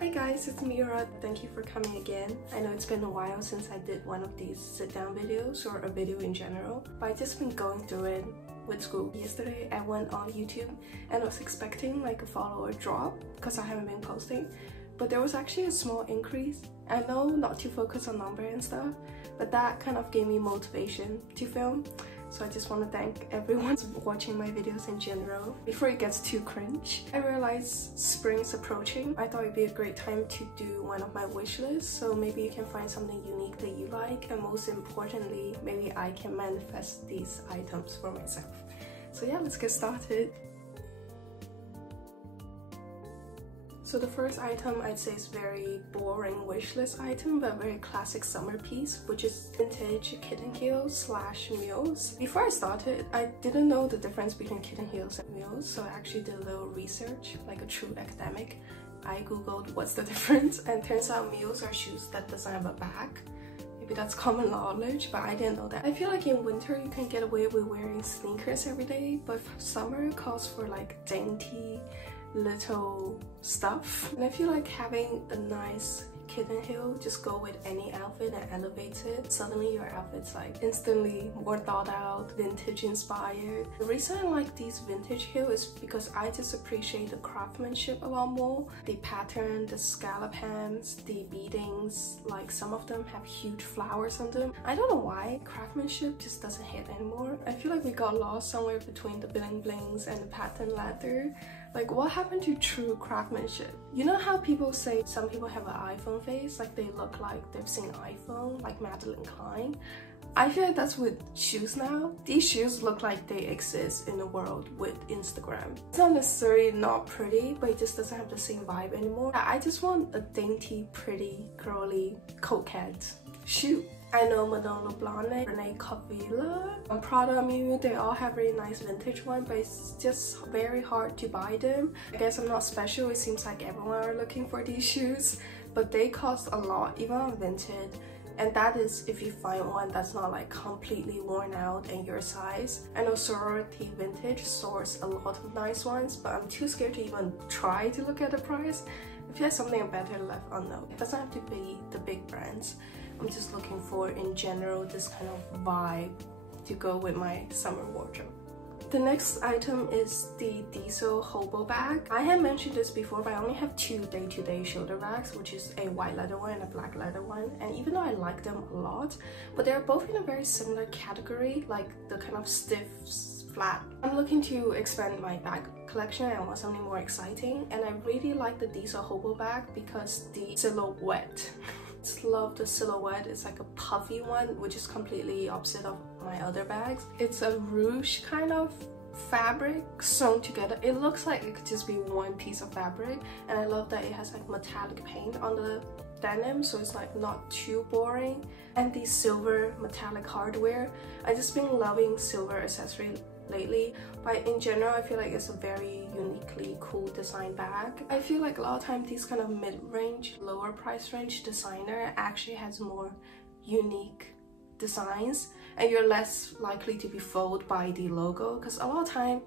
Hi guys, it's Mira. Thank you for coming again. I know it's been a while since I did one of these sit-down videos or a video in general, but I've just been going through it with school. Yesterday I went on YouTube and I was expecting like a follower drop because I haven't been posting, but there was actually a small increase. I know not to focus on number and stuff, but that kind of gave me motivation to film. So I just want to thank everyone for watching my videos in general. Before it gets too cringe, I realized spring's approaching. I thought it'd be a great time to do one of my wish lists, so maybe you can find something unique that you like, and most importantly, maybe I can manifest these items for myself. So yeah, let's get started. So the first item I'd say is very boring wishlist item, but very classic summer piece, which is vintage kitten heels / mules. Before I started, I didn't know the difference between kitten heels and mules, so I actually did a little research, like a true academic. I googled what's the difference, and turns out mules are shoes that doesn't have a back. Maybe that's common knowledge, but I didn't know that. I feel like in winter you can get away with wearing sneakers every day, but summer calls for like dainty little stuff, and I feel like having a nice kitten heel just go with any outfit and elevates it. Suddenly your outfit's like instantly more thought out, vintage inspired. The reason I like these vintage heels is because I just appreciate the craftsmanship a lot more. The pattern, the scallop hems, the beadings, like some of them have huge flowers on them. I don't know why craftsmanship just doesn't hit anymore. I feel like we got lost somewhere between the bling blings and the pattern leather. Like, what happened to true craftsmanship? You know how people say some people have an iPhone face, like they look like they've seen iPhone, like Madeline Klein? I feel like that's with shoes now. These shoes look like they exist in a world with Instagram. It's not necessarily not pretty, but it just doesn't have the same vibe anymore. I just want a dainty, pretty, girly, coquette shoe. I know Madame Leblane, Rene Cavill, and Prada, Miu, they all have really nice vintage ones, but it's just very hard to buy them. I guess I'm not special, it seems like everyone are looking for these shoes, but they cost a lot, even on Vinted. And that is if you find one that's not like completely worn out and your size. I know Sorority Vintage stores a lot of nice ones, but I'm too scared to even try to look at the price. I feel like something better left unknown. It doesn't have to be the big brands. I'm just looking for, in general, this kind of vibe to go with my summer wardrobe. The next item is the Diesel Hobo bag. I had mentioned this before, but I only have two day-to-day shoulder bags, which is a white leather one and a black leather one. And even though I like them a lot, but they're both in a very similar category, like the kind of stiff, flat. I'm looking to expand my bag collection and want something more exciting, and I really like the Diesel Hobo bag because the silhouette. Just love the silhouette. It's like a puffy one, which is completely opposite of my other bags. It's a ruche kind of fabric sewn together. It looks like it could just be one piece of fabric, and I love that it has like metallic paint on the denim, so it's like not too boring. And the silver metallic hardware. I just been loving silver accessory lately, but in general I feel like it's a very uniquely cool design bag. I feel like a lot of times these kind of mid-range, lower price range designer actually has more unique designs, and you're less likely to be fooled by the logo, because a lot of time,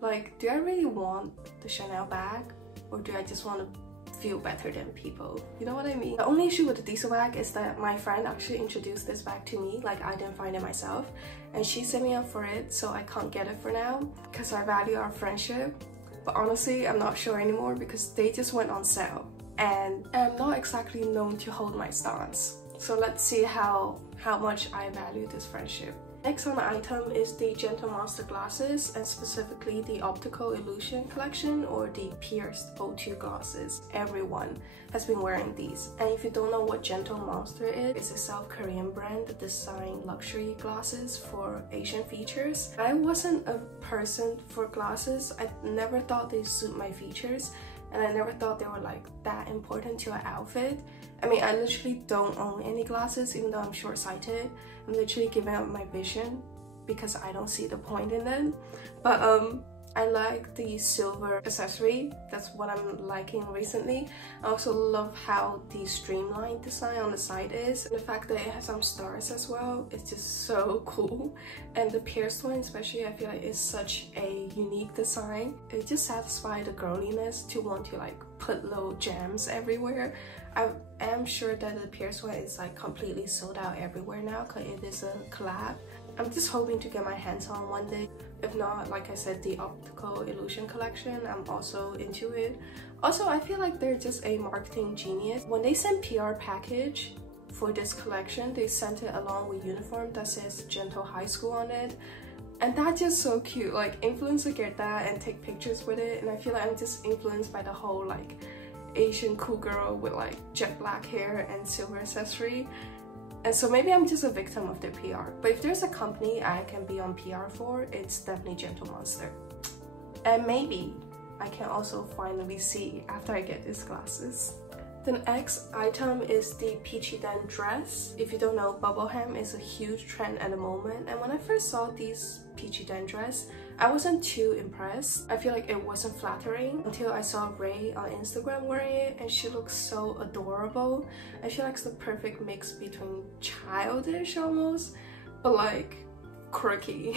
like, do I really want the Chanel bag, or do I just want to feel better than people? You know what I mean? The only issue with the Diesel bag is that my friend actually introduced this bag to me, like I didn't find it myself, and she set me up for it, so I can't get it for now because I value our friendship. But honestly, I'm not sure anymore because they just went on sale, and I'm not exactly known to hold my stance. So let's see how much I value this friendship. Next on the item is the Gentle Monster glasses, and specifically the Optical Illusion collection, or the pierced O2 glasses. Everyone has been wearing these, and if you don't know what Gentle Monster is, it's a South Korean brand that design luxury glasses for Asian features. I wasn't a person for glasses. I never thought they suit my features, and I never thought they were like that important to an outfit. I mean, I literally don't own any glasses, even though I'm short-sighted. I'm literally giving up my vision because I don't see the point in it. But I like the silver accessory. That's what I'm liking recently. I also love how the streamlined design on the side is. And the fact that it has some stars as well, it's just so cool. And the pierced one especially, I feel like it's such a unique design. It just satisfies the girliness to want to like put little gems everywhere. I am sure that the Pierce one is like completely sold out everywhere now because it is a collab. I'm just hoping to get my hands on one day. If not, like I said, the optical illusion collection, I'm also into it. Also, I feel like they're just a marketing genius. When they sent PR package for this collection, they sent it along with uniform that says Gentle High School on it. And that's just so cute. Like, influencers get that and take pictures with it, and I feel like I'm just influenced by the whole like Asian cool girl with like jet black hair and silver accessory. And so maybe I'm just a victim of their PR. But if there's a company I can be on PR for, it's definitely Gentle Monster. And maybe I can also finally see after I get these glasses. The next item is the Peachyden dress. If you don't know, bubble hem is a huge trend at the moment, and when I first saw these Peachyden dress, I wasn't too impressed. I feel like it wasn't flattering until I saw Ray on Instagram wearing it, and she looks so adorable. I feel like it's the perfect mix between childish almost, but like quirky.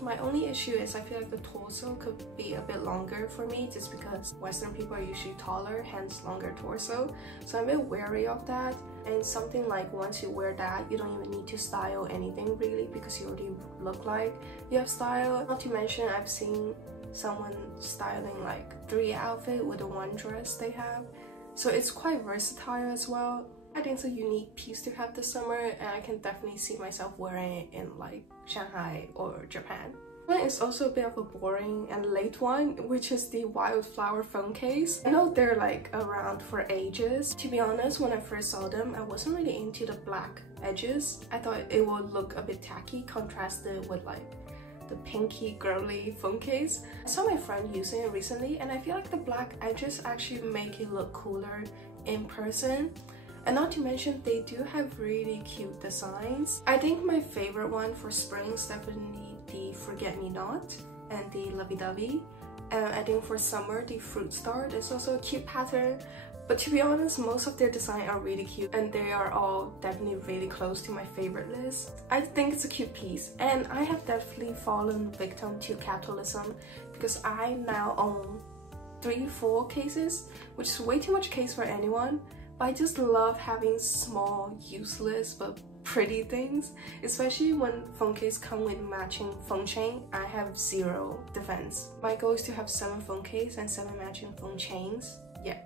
My only issue is I feel like the torso could be a bit longer for me just because Western people are usually taller, hence longer torso. So I'm a bit wary of that. And something like once you wear that, you don't even need to style anything really because you already look like you have style. Not to mention I've seen someone styling like 3 outfits with the 1 dress they have. So it's quite versatile as well. I think it's a unique piece to have this summer, and I can definitely see myself wearing it in like Shanghai or Japan. It's also a bit of a boring and late one, which is the Wildflower phone case. I know they're like around for ages. To be honest, when I first saw them, I wasn't really into the black edges. I thought it would look a bit tacky, contrasted with like the pinky girly phone case. I saw my friend using it recently, and I feel like the black edges actually make it look cooler in person. And not to mention, they do have really cute designs. I think my favorite one for spring is definitely the Forget Me Not and the Lovey Dovey. And I think for summer, the Fruit Star is also a cute pattern. But to be honest, most of their designs are really cute, and they are all definitely really close to my favorite list. I think it's a cute piece, and I have definitely fallen victim to capitalism because I now own 3-4 cases, which is way too much case for anyone. I just love having small, useless, but pretty things, especially when phone case come with matching phone chain. I have 0 defense. My goal is to have 7 phone case and 7 matching phone chains. Yeah,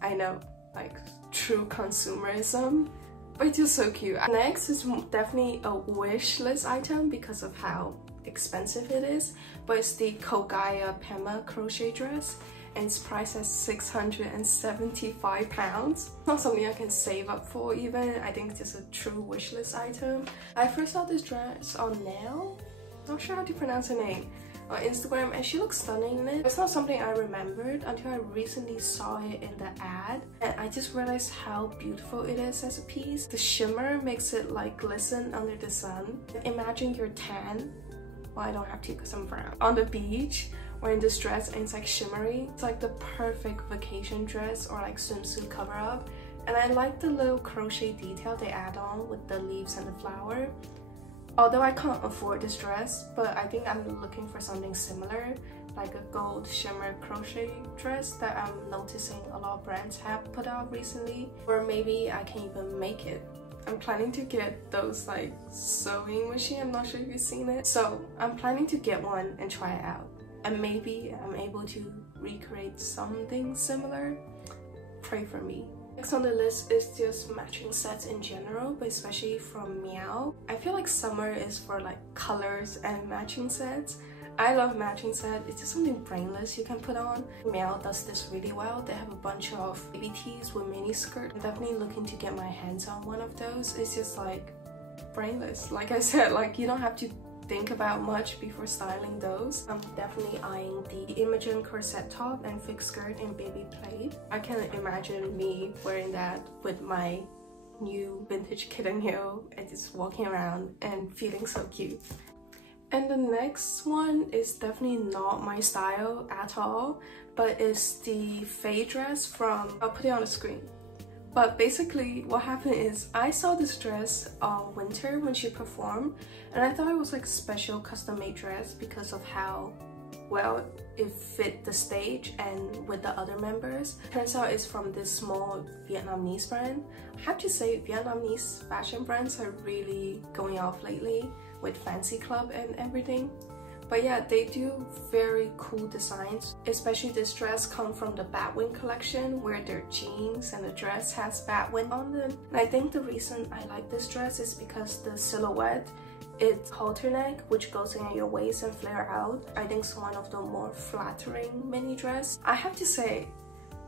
I know, like true consumerism, but it's just so cute. Next is definitely a wish list item because of how expensive it is, but it's the Cultgaia Pemma crochet dress. And it's priced at £675. Not something I can save up for even. I think it's just a true wishlist item. I first saw this dress on Nail, not sure how to pronounce her name, on Instagram, and she looks stunning in it. It's not something I remembered until I recently saw it in the ad, and I just realized how beautiful it is as a piece. The shimmer makes it like glisten under the sun. Imagine you're tan, well I don't have to because I'm brown, on the beach wearing this dress, and it's like shimmery. It's like the perfect vacation dress or like swimsuit cover up. And I like the little crochet detail they add on with the leaves and the flower. Although I can't afford this dress, but I think I'm looking for something similar, like a gold shimmer crochet dress that I'm noticing a lot of brands have put out recently. Or maybe I can even make it. I'm planning to get those like sewing machine, I'm not sure if you've seen it. So I'm planning to get one and try it out. And maybe I'm able to recreate something similar. Pray for me. Next on the list is just matching sets in general, but especially from Miaou. I feel like summer is for like colors and matching sets. I love matching sets. It's just something brainless you can put on. Miaou does this really well. They have a bunch of baby tees with mini skirt. I'm definitely looking to get my hands on one of those. It's just like brainless. Like I said, like you don't have to think about much before styling those. I'm definitely eyeing the Imogen corset top and fixed skirt in baby plaid. I can imagine me wearing that with my new vintage Kitten heel and just walking around and feeling so cute. And the next one is definitely not my style at all, but it's the Faye dress from, I'll put it on the screen. But basically what happened is I saw this dress all winter when she performed, and I thought it was like a special custom made dress because of how well it fit the stage and with the other members. Turns out it's from this small Vietnamese brand. I have to say Vietnamese fashion brands are really going off lately with Fancy Club and everything. But yeah, they do very cool designs. Especially this dress comes from the Batwing collection where their jeans and the dress has Batwing on them. And I think the reason I like this dress is because the silhouette, it's halter neck which goes in your waist and flare out. I think it's one of the more flattering mini dress. I have to say,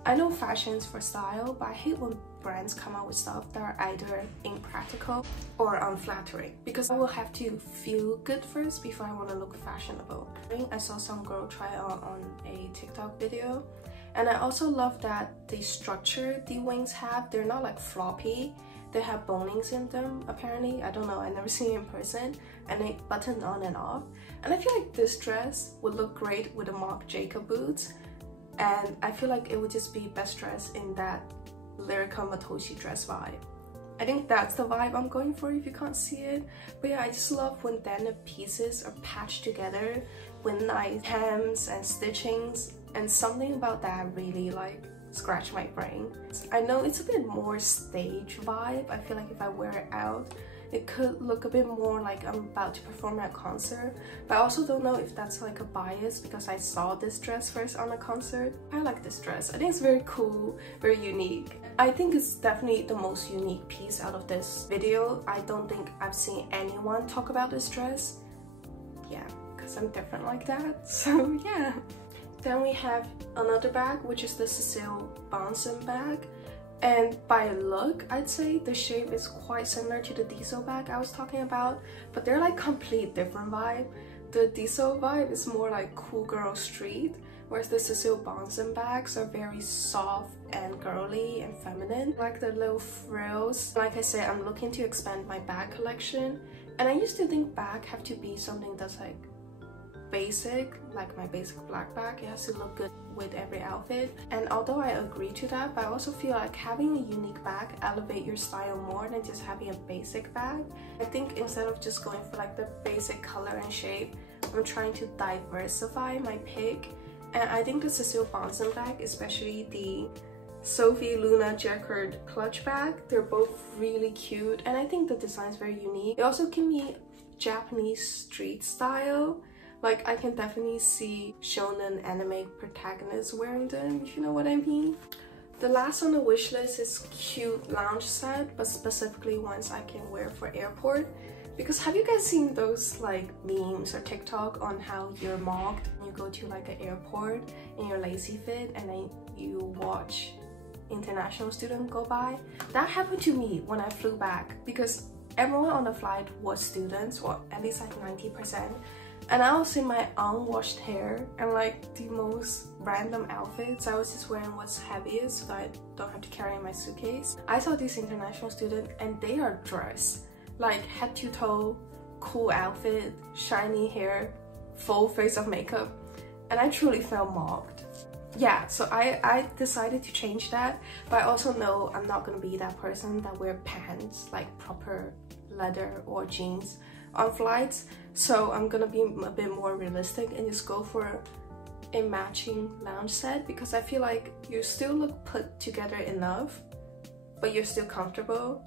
I know fashion's for style, but I hate when brands come out with stuff that are either impractical or unflattering, because I will have to feel good first before I want to look fashionable. I saw some girl try on a TikTok video, and I also love that the structure the wings have, they're not like floppy. They have bonings in them apparently. I don't know, I've never seen it in person, and they button on and off. And I feel like this dress would look great with the Marc Jacob boots, and I feel like it would just be best dressed in that Lyrica Matoshi dress vibe. I think that's the vibe I'm going for if you can't see it. But yeah, I just love when denim pieces are patched together with nice hems and stitchings, and something about that really like scratch my brain. I know it's a bit more stage vibe. I feel like if I wear it out, it could look a bit more like I'm about to perform at a concert. But I also don't know if that's like a bias because I saw this dress first on a concert. I like this dress. I think it's very cool, very unique. I think it's definitely the most unique piece out of this video. I don't think I've seen anyone talk about this dress. Yeah, because I'm different like that. So yeah. Then we have another bag, which is the Cecilie Bahnsen bag. And by look, I'd say the shape is quite similar to the Diesel bag I was talking about, but they're like complete different vibe. The Diesel vibe is more like cool girl street, whereas the Cecilie Bahnsen bags are very soft and girly and feminine. I like the little frills. Like I said, I'm looking to expand my bag collection, and I used to think bag have to be something that's like basic, like my basic black bag. It has to look good with every outfit, and although I agree to that, but I also feel like having a unique bag elevate your style more than just having a basic bag. I think instead of just going for like the basic color and shape, I'm trying to diversify my pick. And I think the Cecilie Bahnsen bag, especially the Sophie Luna Jacquard clutch bag, they're both really cute, and I think the design is very unique. They also give me Japanese street style. Like, I can definitely see shonen anime protagonists wearing them, if you know what I mean. The last on the wish list is cute lounge set, but specifically ones I can wear for airport. Because have you guys seen those like memes or TikTok on how you're mocked when you go to like an airport in your lazy fit and then you watch international students go by? That happened to me when I flew back, because everyone on the flight was students, or at least like 90%. And I was in my unwashed hair and like the most random outfits. I was just wearing what's heaviest so that I don't have to carry my suitcase. I saw this international student and they are dressed like head to toe, cool outfit, shiny hair, full face of makeup, and I truly felt mocked. Yeah, so I decided to change that, but I also know I'm not gonna be that person that wear pants like proper leather or jeans on flights. So I'm gonna be a bit more realistic and just go for a matching lounge set, because I feel like you still look put together enough, but you're still comfortable.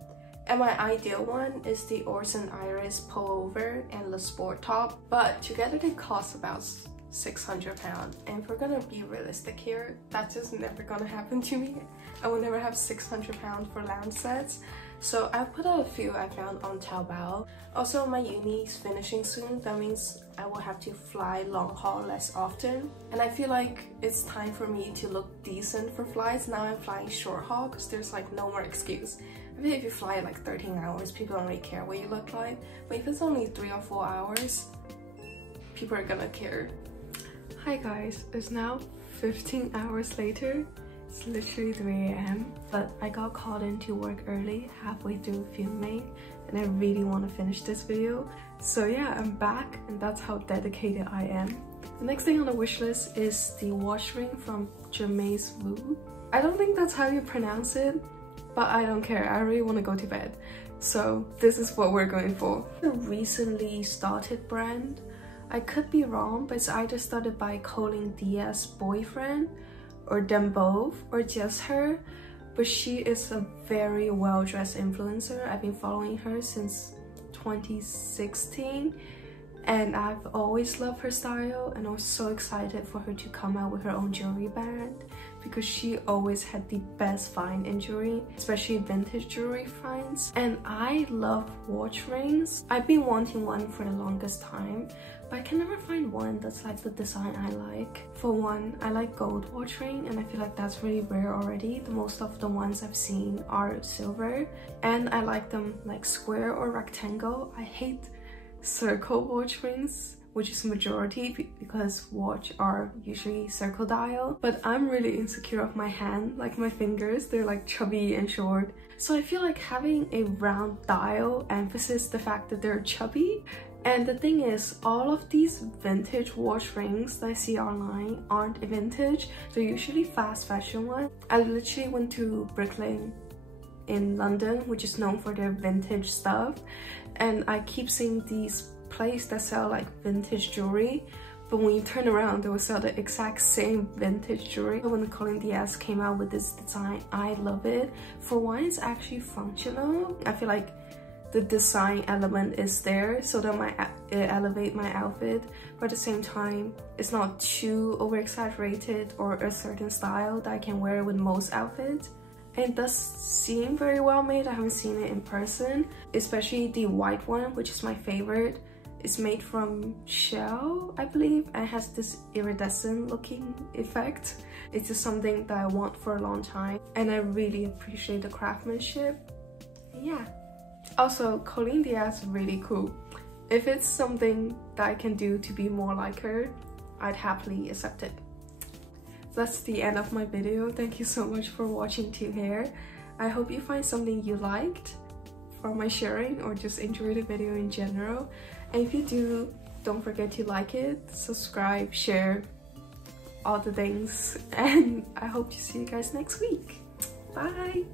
And my ideal one is the Orson Iris pullover and the sport top, but together they cost about £600. And if we're gonna be realistic here, that's just never gonna happen to me. I will never have £600 for lounge sets. So I've put out a few I found on Taobao. Also, my uni is finishing soon. That means I will have to fly long haul less often. And I feel like it's time for me to look decent for flights. Now I'm flying short haul because there's like no more excuse. I feel like if you fly like 13 hours, people don't really care what you look like. But if it's only 3 or 4 hours, people are gonna care. Hi guys, it's now 15 hours later. It's literally 3 AM, but I got called in to work early halfway through filming, and I really want to finish this video. So yeah, I'm back, and that's how dedicated I am. The next thing on the wish list is the wash ring from Jermaise Vu. I don't think that's how you pronounce it, but I don't care. I really want to go to bed. So this is what we're going for. A recently started brand. I could be wrong, but it's either started by Colleen Diaz's boyfriend or them both or just her. But she is a very well-dressed influencer. I've been following her since 2016 and I've always loved her style, and I was so excited for her to come out with her own jewelry brand because she always had the best find in jewelry, especially vintage jewelry finds. And I love watch rings. I've been wanting one for the longest time, but I can never find one that's like the design I like. For one, I like gold watch ring and I feel like that's really rare already. The most of the ones I've seen are silver, and I like them like square or rectangle. I hate circle watch rings, which is majority because watch are usually circle dial, but I'm really insecure of my hand, like my fingers, they're like chubby and short. So I feel like having a round dial emphasizes the fact that they're chubby. And the thing is, all of these vintage watch rings that I see online aren't vintage, they're usually fast fashion ones. I literally went to Brick Lane in London, which is known for their vintage stuff, and I keep seeing these places that sell like vintage jewelry, but when you turn around they will sell the exact same vintage jewelry. When Colleen Diaz came out with this design, I love it. For one, it's actually functional. I feel like the design element is there so that it elevate my outfit, but at the same time it's not too over exaggerated or a certain style that I can wear with most outfits. And it does seem very well made. I haven't seen it in person, especially the white one, which is my favorite. It's made from shell, I believe, and has this iridescent looking effect. It's just something that I want for a long time, and I really appreciate the craftsmanship. Yeah. Also, Colleen Diaz is really cool. If it's something that I can do to be more like her, I'd happily accept it. That's the end of my video. Thank you so much for watching to here. I hope you find something you liked from my sharing or just enjoy the video in general. And if you do, don't forget to like it, subscribe, share, all the things. And I hope to see you guys next week. Bye!